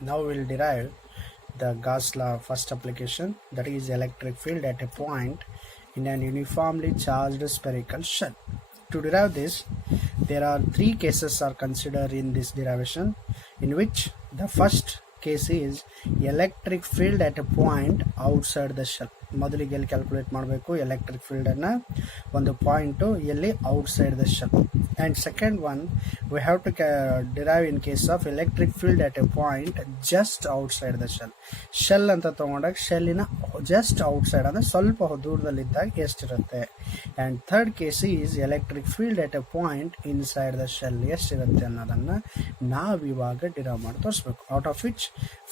Now we'll derive the Gauss law first application, that is electric field at a point in an uniformly charged spherical shell. To derive this, there are three cases are considered in this derivation, in which the first case is electric field at a point outside the shell. ಮೊದಲಿಗೆ ಎಲ್ಲಿ calculate ಮಾಡಬೇಕು electric ಫೀಲ್ಡನ್ನು ಒಂದು point ಎಲ್ಲಿ outside the shell. And second one we have to derive in case of electric field at a point just outside the shell. Shell ಅಂತ ತೊಗೊಂಡಾಗ ಶೆಲ್ಲಿನ just outside ಅಂದರೆ ಸ್ವಲ್ಪ ದೂರದಲ್ಲಿದ್ದಾಗ ಎಷ್ಟಿರುತ್ತೆ. And third case is electric field at a point inside the shell ಎಷ್ಟಿರುತ್ತೆ ಅನ್ನೋದನ್ನು ನಾವಿವಾಗ ಡಿರೈವ್ ಮಾಡಿ ತೋರಿಸ್ಬೇಕು. Out of which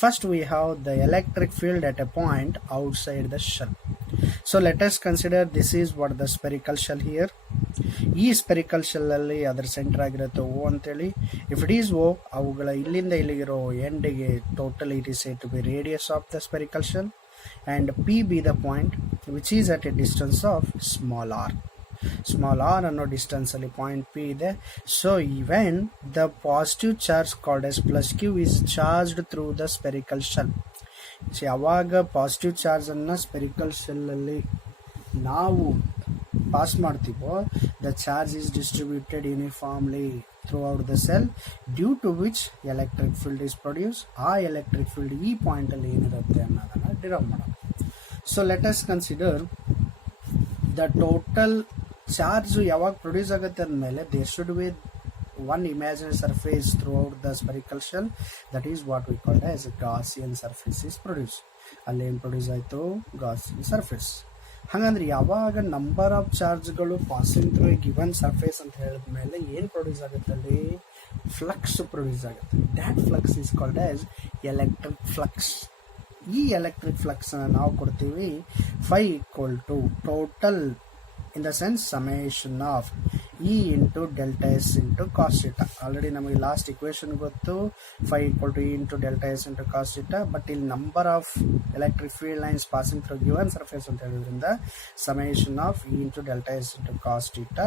first we have the electric field at a point outside the shell. So let us consider this is what the spherical shell here. ಈ spherical shell ಅಲ್ಲಿ ಅದರ centre ಆಗಿರುತ್ತೆ O ಅಂತೇಳಿ. If it is O, ಅವುಗಳ ಇಲ್ಲಿಂದ ಇಲ್ಲಿಗಿರೋ ಎಂಡಿಗೆ total it is said to be radius of the spherical shell and P be the point which is at a distance of small r. Small r ಅನ್ನೋ distance ಅಲ್ಲಿ point P ಇದೆ. So when the positive charge called as plus Q is charged through the spherical shell, ಯಾವಾಗ positive ಚಾರ್ಜನ್ನು spherical ಶೆಲ್ಲಲ್ಲಿ ನಾವು pass ಮಾಡ್ತೀವೋ the charge is distributed uniformly throughout the shell due to which electric field is produce. ಆ electric field ಈ ಪಾಯಿಂಟಲ್ಲಿ ಏನಿರುತ್ತೆ ಅನ್ನೋದನ್ನು ಡಿರೈವ್ ಮಾಡೋಣ. So let us consider the total charge ಯಾವಾಗ ಪ್ರೊಡ್ಯೂಸ್ ಆಗುತ್ತೆ ಅಂದಮೇಲೆ there should be one imaginary surface throughout the spherical shell, that is what we call as a Gaussian surface is produced. ಅಲ್ಲಿ ಏನು ಪ್ರೊಡ್ಯೂಸ್ ಆಯಿತು Gaussian surface. ಹಾಗಂದ್ರೆ ಯಾವಾಗ number of ಚಾರ್ಜ್ಗಳು passing through A given surface ಅಂತ ಹೇಳಿದ ಮೇಲೆ ಏನು ಪ್ರೊಡ್ಯೂಸ್ ಆಗುತ್ತೆ ಅಲ್ಲಿ ಫ್ಲಕ್ಸ್ ಪ್ರೊಡ್ಯೂಸ್ ಆಗುತ್ತೆ. That flux is called as electric flux. ಈ ಎಲೆಕ್ಟ್ರಿಕ್ ಫ್ಲಕ್ಸನ್ನು ನಾವು ಕೊಡ್ತೀವಿ phi equal to total in the sense summation of E into delta S into cos theta. Already ನಮಗೆ ಲಾಸ್ಟ್ ಇಕ್ವೇಶನ್ ಗೊತ್ತು, phi equal to E into delta S into cos theta. But ಇಲ್ಲಿ number of electric field lines passing through given surface ಅಂತ ಹೇಳಿದ್ರಿಂದ summation of E into delta S into cos theta,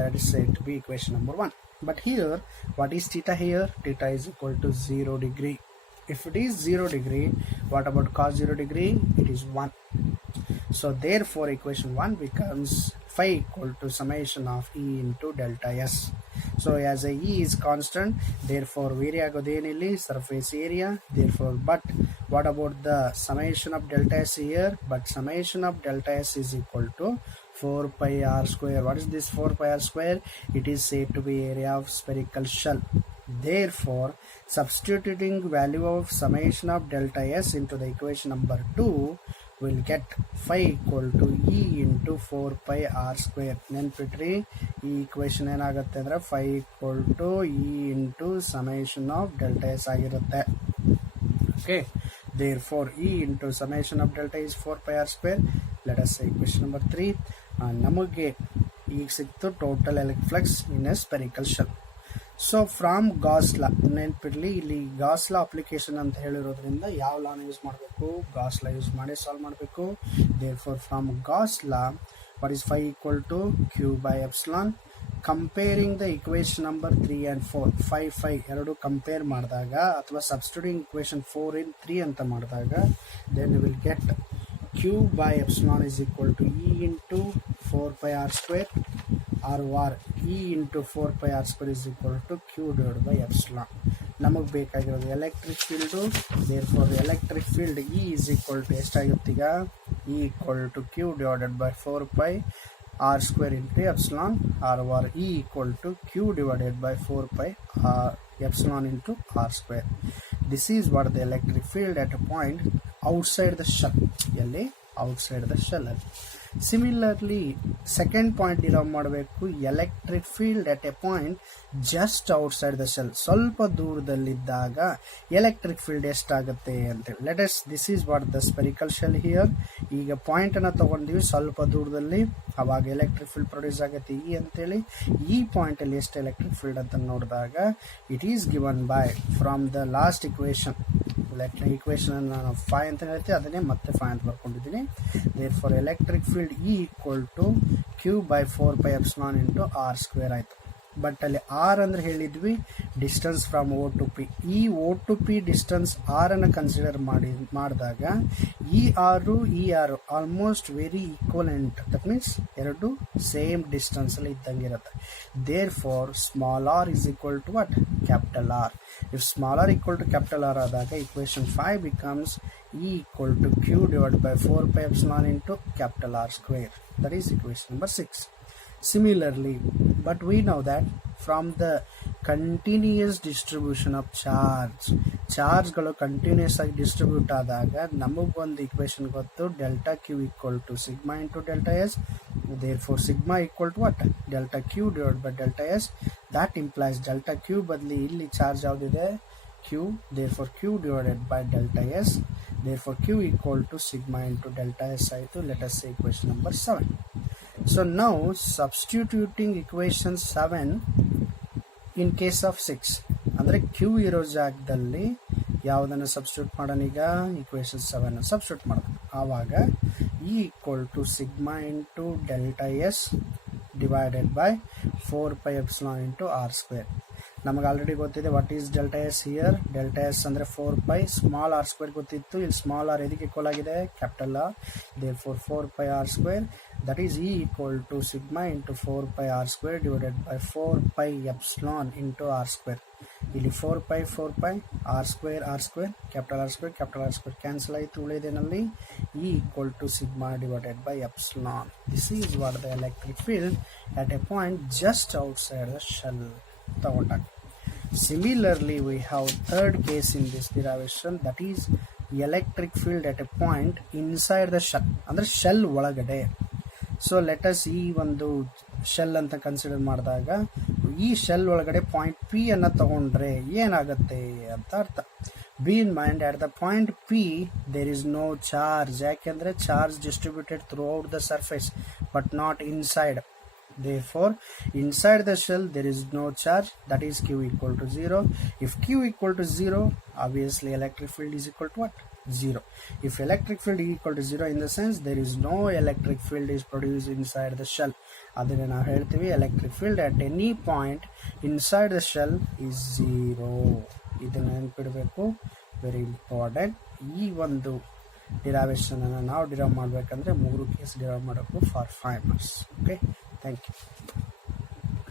let us say to be equation number 1. But here, what is theta here? Theta is equal to 0 degree. If it is 0 degree, what about cos 0 degree? It is 1. So therefore equation 1 becomes phi equal to summation of E into delta S. So as a E is constant, therefore area agodhenilli surface area. Therefore, but what about the summation of delta S here? But summation of delta S is equal to 4 pi r square. What is this 4 pi r square? It is said to be area of spherical shell. Therefore, substituting value of summation of delta S into the equation number 2, will get phi equal to E into 4 pi r square. ನೆನ್ಪಿಟ್ರಿ, ಈ equation ಏನಾಗುತ್ತೆ ಅಂದರೆ phi equal to E into summation of delta S ಆಗಿರುತ್ತೆ. Okay, therefore E into summation of delta is 4 pi r square. Let us say equation number 3. ನಮಗೆ ಈಗ ಸಿಕ್ತು total electric flux in a spherical shell. So from Gauss law, ನೆನ್ಪಿರಲಿ ಇಲ್ಲಿ Gauss law application ಅಂತ ಹೇಳಿರೋದ್ರಿಂದ ಯಾವ ಲಾನ ಯೂಸ್ ಮಾಡಬೇಕು? ಗಾಸ್ ಲಾ ಯೂಸ್ ಮಾಡಿ ಸಾಲ್ವ್ ಮಾಡಬೇಕು. Therefore from Gauss law what is phi equal to Q by epsilon. Comparing the equation number 3 and 4, 5 ಎರಡು ಕಂಪೇರ್ ಮಾಡಿದಾಗ ಅಥವಾ ಸಬ್ಸ್ಟಿಟ್ಯೂಟಿಂಗ್ ಇಕ್ವೇಶನ್ 4 in 3 ಅಂತ ಮಾಡಿದಾಗ then will get Q by epsilon is equal to E into 4 pi r square, or E into 4 pi r square is equal to Q divided by epsilon. ನಮಗೆ ಬೇಕಾಗಿರೋದು electric field. Therefore electric field E is equal to ಎಷ್ಟಾಗುತ್ತೆ ಈಗ? E equal to Q divided by 4 pi r square into epsilon, or E equal to Q divided by 4 pi epsilon into r square. This is what the electric field at a point outside the shell. ಎಲ್ಲಿ? outside the shell. Similarly, second point derive ಮಾಡಬೇಕು, electric field at a point just outside the shell. ಸ್ವಲ್ಪ ದೂರದಲ್ಲಿದ್ದಾಗ electric field ಎಷ್ಟಾಗುತ್ತೆ ಅಂತೇಳಿ. Let's this is what the spherical shell here. ಈಗ point ಅನ್ನು ತಗೊಂಡಿವಿ ಸ್ವಲ್ಪ ದೂರದಲ್ಲಿ, ಅವಾಗ ಎಲೆಕ್ಟ್ರಿಕ್ ಫೀಲ್ಡ್ ಪ್ರೊಡ್ಯೂಸ್ ಆಗುತ್ತೆ E ಅಂತೇಳಿ. ಈ ಪಾಯಿಂಟ್ ಅಲ್ಲಿ ಎಷ್ಟು ಎಲೆಕ್ಟ್ರಿಕ್ ಫೀಲ್ಡ್ ಅಂತ ನೋಡಿದಾಗ it is given by from the last equation. Equation ನಾನು 5 ಅಂತ ಹೇಳ್ತೀನಿ, ಅದನ್ನೇ ಮತ್ತೆ 5 ಅಂತ ಬರ್ಕೊಂಡಿದ್ದೀನಿ. therefore electric field E equal to Q by 4 pi epsilon into r square ಆಯಿತು. ಬಟ್ ಅಲ್ಲಿ ಆರ್ ಅಂದ್ರೆ ಹೇಳಿದ್ವಿ distance from O to P. ಈ O to P distance R ಅನ್ನು ಕನ್ಸಿಡರ್ ಮಾಡಿದಾಗ ಈ R almost very equivalent. That means ಎರಡು same distance ಅಲ್ಲಿ ಇದ್ದಂಗೆ ಇರುತ್ತೆ. Therefore small R is equal to what? Capital R. If small R equal to capital R ಆದಾಗ equation 5 becomes E equal to Q divided by 4 pi epsilon into capital R square. That is equation number 6. Similarly, but we know that from the continuous distribution of charge ಗಳು continuous ಆಗಿ distribute ಆದಾಗ ನಮಗೊಂದು equation ಗೊತ್ತು, delta Q equal to sigma into delta S. Therefore sigma equal to what? Delta Q divide by delta S. That implies delta Q ಬದಲಿ ಇಲ್ಲಿ charge ಯಾವುದಿದೆ? Q. Therefore Q divided by delta S. Therefore Q equal to sigma into delta S ಆಯಿತು. Let us say equation number 7. So now substituting equation 7 in case of 6 ಅಂದರೆ Q ಇರೋ ಜಾಗದಲ್ಲಿ ಯಾವುದನ್ನು substitute ಮಾಡೋಣ? ಈಗ ಇಕ್ವೇಶನ್ 7 ಸಬ್ಸ್ಟಿಟ್ಯೂಟ್ ಮಾಡೋದು. ಆವಾಗ E equal to sigma into delta S divided by 4 pi epsilon into R square. ನಮಗೆ ಆಲ್ರೆಡಿ ಗೊತ್ತಿದೆ what is delta S here. Delta S ಅಂದರೆ 4 ಪೈ, ಸ್ಮಾಲ್ ಆರ್ ಸ್ಕ್ವೇರ್ ಗೊತ್ತಿತ್ತು. ಇಲ್ಲಿ ಸ್ಮಾಲ್ ಆರ್ ಎದಕ್ಕೆ ಈಕ್ವಲ್ ಆಗಿದೆ? Capital R. Therefore 4 pi r square, that is E equal to sigma into 4 pi r square divided by 4 pi epsilon into r square. ಇಲ್ಲಿ 4 pi r square capital R square cancel ಆಯಿತು. ಉಳಿದೇನಲ್ಲಿ E equal to sigma divided by epsilon. This is what the electric field at a point just outside the shell ತಗೊಂಡಾಗ. Similarly, we have third case in this derivation, that is electric field at a point inside the shell, ಅಂದ್ರೆ shell ಒಳಗಡೆ. So let's ಈ ಒಂದು shell ಅಂತ consider ಮಾಡಿದಾಗ ಈ shell ಒಳಗಡೆ point P ಅನ್ನು ತಗೊಂಡ್ರೆ ಏನಾಗುತ್ತೆ ಅಂತ ಅರ್ಥ. Be in mind at the point P there is no charge. ಯಾಕೆಂದ್ರೆ charge distributed throughout the surface but not inside. Therefore, inside the shell there is no charge, that is Q equal to 0. If Q equal to 0, obviously electric field is equal to what? 0. If electric field is equal to 0 in the sense there is no electric field is produced inside the shell. ಅದನ್ನ ನಾವು ಹೇಳ್ತೀವಿ electric field at any point inside the shell is 0. ಇದನ್ನ ನೆನಪಿಡಬೇಕು, very important. ಈ ಒಂದು derivation ಅನ್ನು ನಾವು derive ಮಾಡಬೇಕಂದ್ರೆ 3 case derive ಮಾಡಬೇಕು for 5 marks. Okay, thank you.